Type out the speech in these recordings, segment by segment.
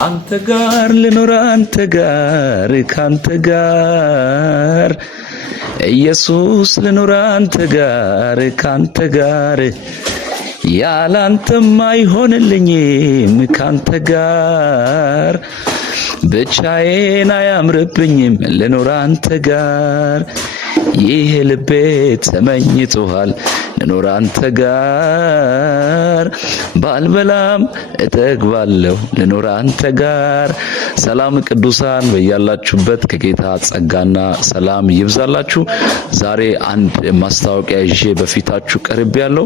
አንተ ጋር ልኖር አንተ ጋር ካንተ ጋር ኢየሱስ ልኖር አንተ ጋር ካንተ ጋር ያላንተም አይሆንልኝም ካንተ ጋር ብቻዬን አያምርብኝም ልኖር አንተ ጋር ይሄ ልቤ ተመኝቶሃል ልኖር አንተ ጋር ባልበላም እጠግባለሁ ልኖር አንተ ጋር። ሰላም ቅዱሳን በያላችሁበት ከጌታ ጸጋና ሰላም ይብዛላችሁ። ዛሬ አንድ ማስታወቂያ ይዤ በፊታችሁ ቀርቤያለሁ።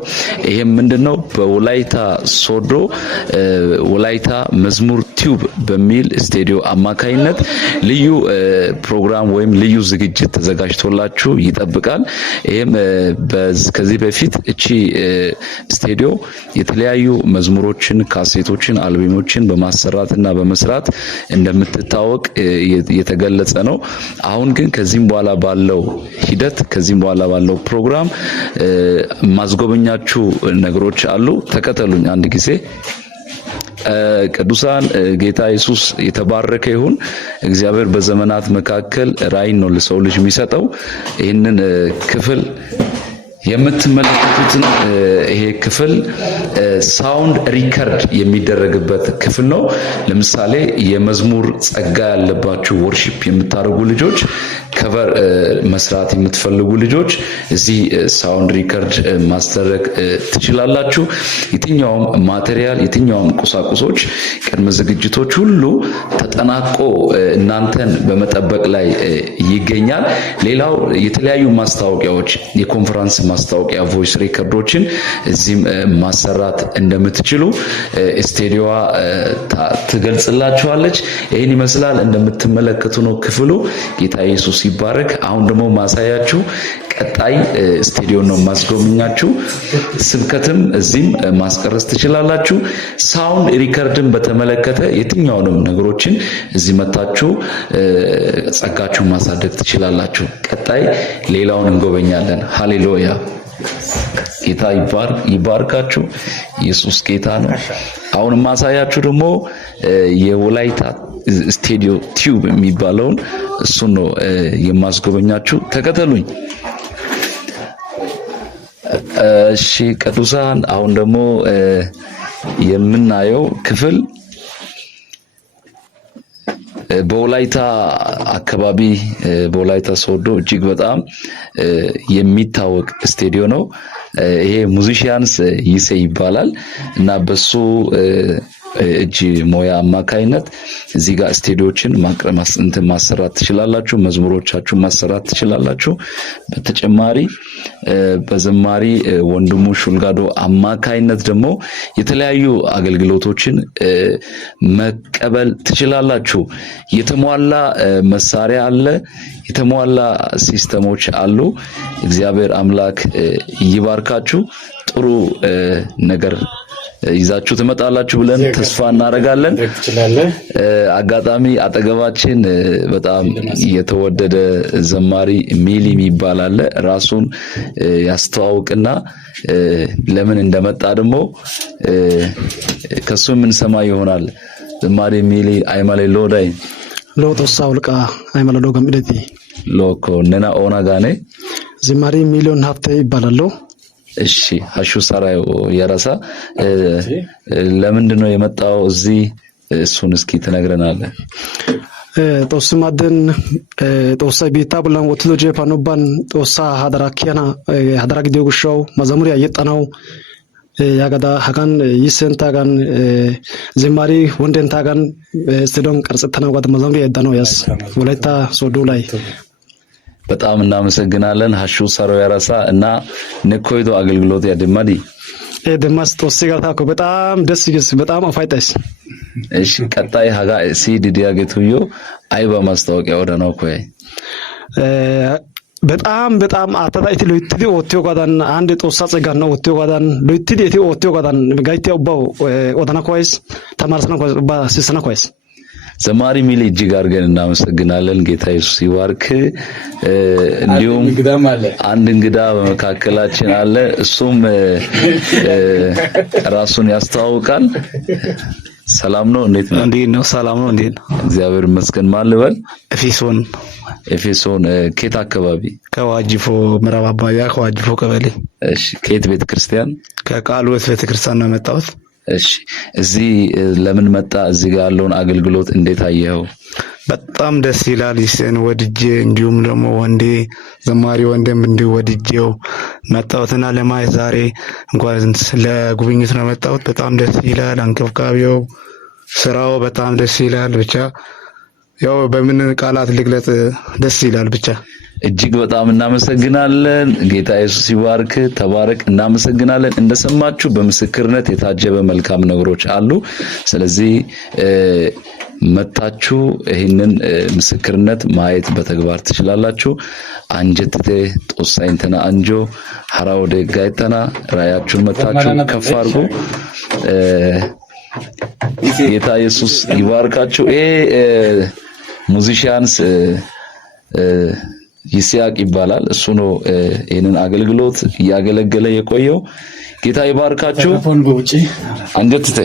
ይሄም ምንድነው? በወላይታ ሶዶ ወላይታ መዝሙር ቲዩብ በሚል ስቱዲዮ አማካይነት ልዩ ፕሮግራም ወይም ልዩ ዝግጅት ተዘጋጅቶላችሁ ይጠብቃል። ይሄም ከዚህ በፊት እቺ ስቱዲዮ የተለያዩ መዝሙሮችን፣ ካሴቶችን፣ አልበሞችን በማሰራትና በመስራት እንደምትታወቅ የተገለጸ ነው። አሁን ግን ከዚህም በኋላ ባለው ሂደት ከዚህም በኋላ ባለው ፕሮግራም ማስጎበኛችሁ ነገሮች አሉ። ተከተሉኝ አንድ ጊዜ። ቅዱሳን ጌታ ኢየሱስ የተባረከ ይሁን። እግዚአብሔር በዘመናት መካከል ራእይን ነው ለሰው ልጅ የሚሰጠው። ይህንን ክፍል የምትመለከቱትን ይሄ ክፍል ሳውንድ ሪከርድ የሚደረግበት ክፍል ነው። ለምሳሌ የመዝሙር ጸጋ ያለባችሁ ወርሺፕ የምታደርጉ ልጆች፣ ከቨር መስራት የምትፈልጉ ልጆች እዚህ ሳውንድ ሪከርድ ማስደረግ ትችላላችሁ። የትኛውም ማቴሪያል፣ የትኛውም ቁሳቁሶች፣ ቅድመ ዝግጅቶች ሁሉ ተጠናቆ እናንተን በመጠበቅ ላይ ይገኛል። ሌላው የተለያዩ ማስታወቂያዎች፣ የኮንፈረንስ ማስታወቂያ ቮይስ ሪከርዶችን እዚህም ማሰራት እንደምትችሉ ስቱዲዮዋ ትገልጽላችኋለች። ይህን ይመስላል እንደምትመለከቱ ነው ክፍሉ። ጌታ ኢየሱስ ይባረክ። አሁን ደግሞ ማሳያችሁ ቀጣይ ስቱዲዮ ነው ማስጎብኛችሁ። ስብከትም እዚህም ማስቀረጽ ትችላላችሁ። ሳውንድ ሪከርድን በተመለከተ የትኛውንም ነገሮችን እዚህ መታችሁ ጸጋችሁን ማሳደግ ትችላላችሁ። ቀጣይ ሌላውን እንጎበኛለን። ሃሌሉያ። ጌታ ይባርካችሁ። ኢየሱስ ጌታ ነው። አሁን ማሳያችሁ ደግሞ የወላይታ ስቱዲዮ ቲዩብ የሚባለውን እሱን ነው የማስጎበኛችሁ። ተከተሉኝ። እሺ ቅዱሳን፣ አሁን ደግሞ የምናየው ክፍል በወላይታ አካባቢ በወላይታ ሶዶ እጅግ በጣም የሚታወቅ ስቱዲዮ ነው። ይሄ ሙዚሺያንስ ይሴ ይባላል እና በሱ እጅ ሞያ አማካይነት እዚህ ጋር ስቱዲዮችን ማሰራት ትችላላችሁ። መዝሙሮቻችሁን ማሰራት ትችላላችሁ። በተጨማሪ በዘማሪ ወንድሙ ሹልጋዶ አማካይነት ደግሞ የተለያዩ አገልግሎቶችን መቀበል ትችላላችሁ። የተሟላ መሳሪያ አለ። የተሟላ ሲስተሞች አሉ። እግዚአብሔር አምላክ ይባርካችሁ። ጥሩ ነገር ይዛችሁ ትመጣላችሁ ብለን ተስፋ እናደርጋለን። አጋጣሚ አጠገባችን በጣም የተወደደ ዘማሪ ሚሊ የሚባል አለ። ራሱን ያስተዋውቅና ለምን እንደመጣ ደግሞ ከሱ ምን ሰማ ይሆናል። ዘማሪ ሚሊ አይማሌ ሎዳይ ሎቶሳ ውልቃ አይማሌ ሎጋም ኢደቲ ሎኮ ነና ኦና ጋኔ ዘማሪ ሚሊዮን ሀብቴ ይባላል። እሺ ሀሹ ሰራዮ የራሳ ለምንድን ነው የመጣው እዚህ? እሱን እስኪ ትነግረናለህ። ጦስማደን ጦሳ ቢታ ብላን ወጥቶ ጀፓኖባን ጦሳ ሀደራኪያና ሀደራክ ዲዮግሻው መዘሙር ያየጣናው ያጋዳ ሀጋን ይሰንታጋን ዘማሪ ወንደንታጋን ስቱዲዮን ቀርጽተናው ጋር መዘሙር ያየጣናው ያስ ወላይታ ሶዶ ላይ በጣም እናመሰግናለን። ሀሹ ሰራዮ የራሳ እና ነኮይዶ አገልግሎት ያደማዲ ደማስ ተወሰጋታኮ በጣም ደስ ይገስ በጣም አፋይጣስ። እሺ ቀጣይ ሀጋ ሲዲዲያ ገቱዮ አይባ ማስታወቂያ ወደ ነው ኮይ በጣም አታዳይቲ ለይትዲ ኦቲዮ ጋዳን አንድ ጦሳ ጸጋ ነው ኦቲዮ ጋዳን ለይትዲ እቲ ኦቲዮ ጋዳን ጋይቴው ባው ወደና ኮይስ ተማርስና ኮይስ ባሲስና ኮይስ ዘማሪ ሚሊ እጅግ አድርገን እናመሰግናለን። ጌታ ኢየሱስ ይባርክ። እንዲሁም አንድ እንግዳ በመካከላችን አለ። እሱም ራሱን ያስተዋውቃል። ሰላም ነው? እንዴት ነው? እንዴት ነው? ሰላም ነው? እንዴት ነው? እግዚአብሔር ይመስገን። ማን ልበል? ኤፌሶን ኬት አካባቢ? ከዋጅፎ ምዕራብ አባያ ከዋጅፎ ቀበሌ። እሺ ኬት ቤተክርስቲያን? ከቃሉ ቤተክርስቲያን ነው የመጣሁት። እሺ እዚህ ለምን መጣ? እዚህ ጋር ያለውን አገልግሎት እንዴት አየኸው? በጣም ደስ ይላል። ይስን ወድጄ እንዲሁም ደግሞ ወንዴ ዘማሪ ወንዴም እንዲሁ ወድጄው መጣሁትና ለማየት ዛሬ እንኳን ለጉብኝት ነው መጣሁት። በጣም ደስ ይላል። አንከብካቢው ስራው በጣም ደስ ይላል። ብቻ ያው በምን ቃላት ልግለጽ? ደስ ይላል ብቻ። እጅግ በጣም እናመሰግናለን። ጌታ ኢየሱስ ይባርክ። ተባረክ። እናመሰግናለን። እንደሰማችሁ በምስክርነት የታጀበ መልካም ነገሮች አሉ። ስለዚህ መታችሁ ይህንን ምስክርነት ማየት በተግባር ትችላላችሁ። አንጀትቴ ጦሳይንተና አንጆ ሐራውደ ጋይተና ራያችሁን መታችሁ ከፍ አድርጉ። ጌታ ኢየሱስ ይባርካችሁ። ሙዚሺያንስ ይስያቅ ይባላል። እሱ ነው ይሄንን አገልግሎት እያገለገለ የቆየው። ጌታ ይባርካችሁ። አንጀትቴ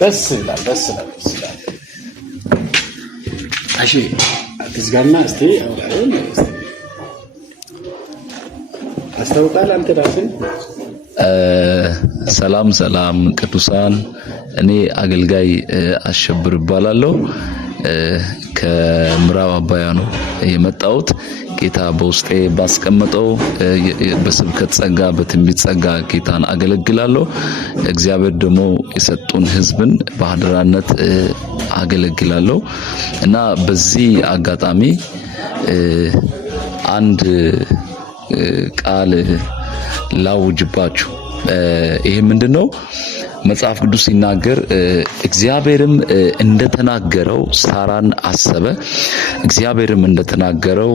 ደስ ይላል። እሺ አትዝጋና እስቲ አውራውን አስተውቃል። አንተ ራስን ሰላም ቅዱሳን፣ እኔ አገልጋይ አሸብር እባላለሁ። ከምዕራብ አባያ ነው የመጣሁት። ጌታ በውስጤ ባስቀመጠው በስብከት ጸጋ በትንቢት ጸጋ ጌታን አገለግላለሁ። እግዚአብሔር ደግሞ የሰጡን ሕዝብን በአደራነት አገለግላለሁ እና በዚህ አጋጣሚ አንድ ቃል ላውጅባችሁ። ይሄ ምንድነው? መጽሐፍ ቅዱስ ሲናገር እግዚአብሔርም እንደተናገረው ሳራን አሰበ፣ እግዚአብሔርም እንደተናገረው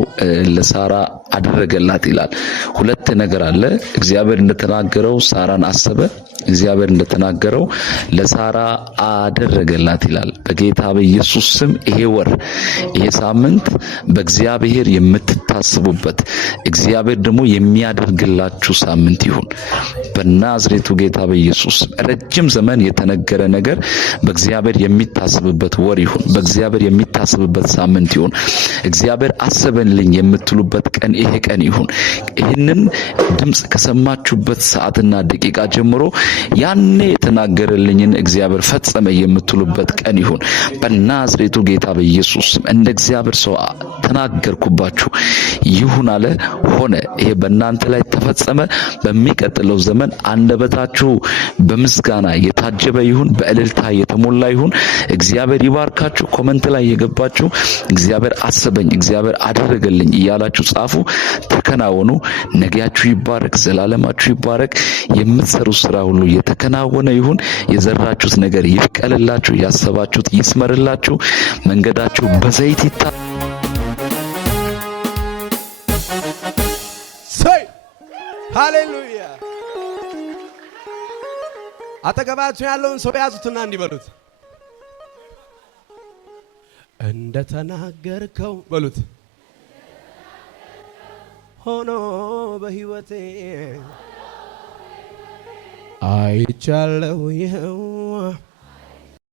ለሳራ አደረገላት ይላል። ሁለት ነገር አለ። እግዚአብሔር እንደተናገረው ሳራን አሰበ፣ እግዚአብሔር እንደተናገረው ለሳራ አደረገላት ይላል። በጌታ በኢየሱስ ስም ይሄ ወር ይሄ ሳምንት በእግዚአብሔር የምትታስቡበት እግዚአብሔር ደግሞ የሚያደርግላችሁ ሳምንት ይሁን በናዝሬቱ ጌታ በኢየሱስ። ረጅም ዘመን የተነገረ ነገር በእግዚአብሔር የሚታስብበት ወር ይሁን፣ በእግዚአብሔር የሚታስብበት ሳምንት ይሁን። እግዚአብሔር አሰበንልኝ የምትሉበት ቀን ይሄ ቀን ይሁን። ይህንን ድምጽ ከሰማችሁበት ሰዓትና ደቂቃ ጀምሮ ያኔ የተናገረልኝን እግዚአብሔር ፈጸመ የምትሉበት ቀን ይሁን በናዝሬቱ ጌታ በኢየሱስ። እንደ እግዚአብሔር ሰው ተናገርኩባችሁ፣ ይሁን አለ ሆነ። ይሄ በእናንተ ላይ ተፈጸመ። በሚቀጥለው ዘመን አንደበታችሁ በምስጋና የታጀበ ይሁን፣ በእልልታ የተሞላ ይሁን። እግዚአብሔር ይባርካችሁ። ኮመንት ላይ የገባችሁ እግዚአብሔር አሰበኝ፣ እግዚአብሔር አደረገልኝ እያላችሁ ጻፉ። ተከናወኑ። ነገያችሁ ይባረክ፣ ዘላለማችሁ ይባረክ። የምትሰሩት ስራ ሁሉ የተከናወነ ይሁን። የዘራችሁት ነገር ይብቀልላችሁ፣ ያሰባችሁት ይስመርላችሁ። መንገዳችሁ በዘይት ይታ ሃሌሉያ። አጠገባችሁ ያለውን ሰው ያዙትና እንዲበሉት እንደተናገርከው በሉት ሆኖ በህይወቴ አይቻለው ይኸው